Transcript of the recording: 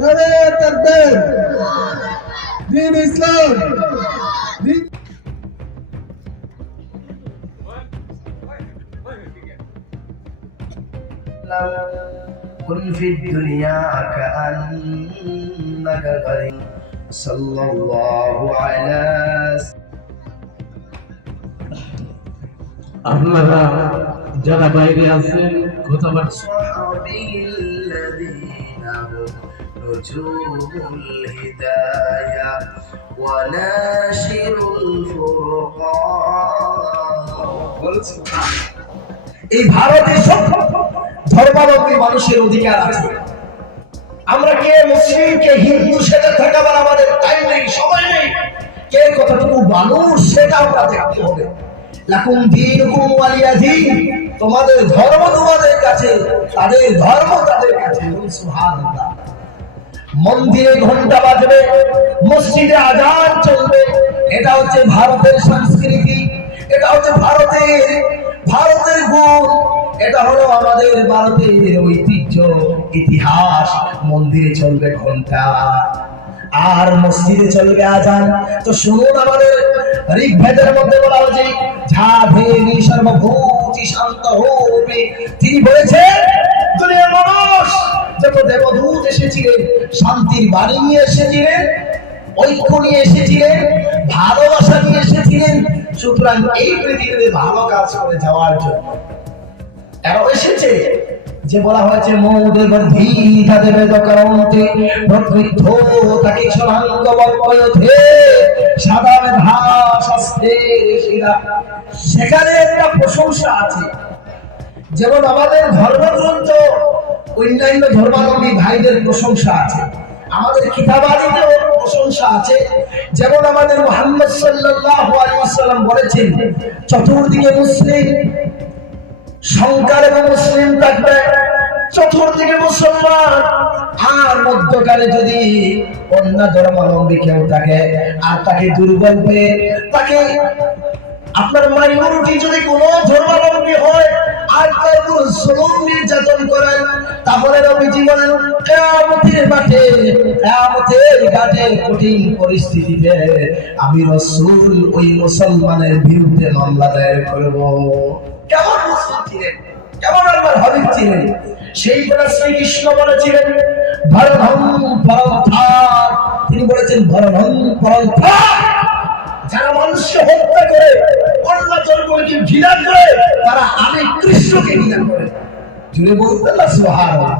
নারে তাকবীর, দ্বীন ইসলাম, দ্বীন كن في الدنيا كأنك غريب صلى الله على আপনারা যারা বাইরে আছেন কথাবার্তা صحابي الذين هم نجوم الهداية وناشر الفرقان এই ভারতে সব ধর্মাবলম্বী মানুষের অধিকার আছে। আমরা কে মুসলিম কে হিন্দু সেটা থাকাবার আমাদের টাইম নেই, সময় নেই। কে কতটুকু মানুষ সেটা আমরা দেখতে হবে। লাকুম দীনুকুম ওয়ালিয়া দীন, তোমাদের ধর্ম তোমাদের কাছে, তাদের ধর্ম তাদের কাছে। সুবহানাল্লাহ। মন্দিরে ঘন্টা বাজবে, মসজিদে আযান চলবে, এটা হচ্ছে ভারতের সংস্কৃতি, এটা হচ্ছে ভারতের গুণ, এটা হলো আমাদের ভারতের ঐতিহ্য, ইতিহাস। মন্দিরে চলবে ঘন্টা আর মসজিদে চলবে আযান। তো শুনুন, আমাদের ঋগ্বেদের মধ্যে বলা হয়েছে যা ভেরি সর্বভূতি শান্ত হবে। তিনি বলেছেন দুনিয়ার মানুষ যত দেবদূত এসেছিলেন শান্তির বাণী নিয়ে এসেছিলেন, ঐক্য নিয়ে এসেছিলেন, ভালোবাসা নিয়ে এসেছিলেন। সুতরাং এই পৃথিবীতে ভালো কাজ করে যাওয়ার জন্য এরা এসেছে। যে বলা হয়েছে মৌদেব ধীতা দেবে দকারন্তে প্রকৃত তাকে সরাঙ্গ বক্কয়তে সাদামে ভাষাস্তে শিরা। সেখানে একটা প্রশংসা আছে, যেমন আমাদের ধর্মগ্রন্থ অন্যান্য ধর্মাবলম্বী ভাইদের প্রশংসা আছে, আমাদের কিতাবাদিতেও প্রশংসা আছে। যেমন আমাদের মুহাম্মদ সাল্লাল্লাহু আলাইহি ওয়াসাল্লাম বলেছেন চতুর্দিকে মুসলিম, সংখ্যার এবং মুসলিম থাকবে, চতুর্দিকে মুসলমান, আর মধ্যকালে যদি অন্য ধর্মাবলম্বী কেউ থাকে আর তাকে দুর্বল পেয়ে, তাকে আপনার মাইনরিটি যদি কোনো ধর্মাবলম্বী হয় আর তার উপর জুলুম নির্যাতন করেন, তাহলে নবীজি বলেন কিয়ামতের ঘাটে কঠিন পরিস্থিতিতে আমি রাসূল ওই মুসলমানের বিরুদ্ধে মামলা দায়ের করব। কেমন মুসলিম ছিলেন, কেমন আল্লাহর হাবিব ছিলেন, সেই কথা শ্রীকৃষ্ণ বলেছিলেন ভরধম পরন্থার। তিনি বলেছেন ভরধম পরন্থার, যারা মানুষকে হত্যা করে, অন্য ধর্মকে ঘৃণা করে, তারা আমি কৃষ্ণকে ঘৃণা করে। জুড়ে বলতে আল্লাহ সুবহানাল্লাহ।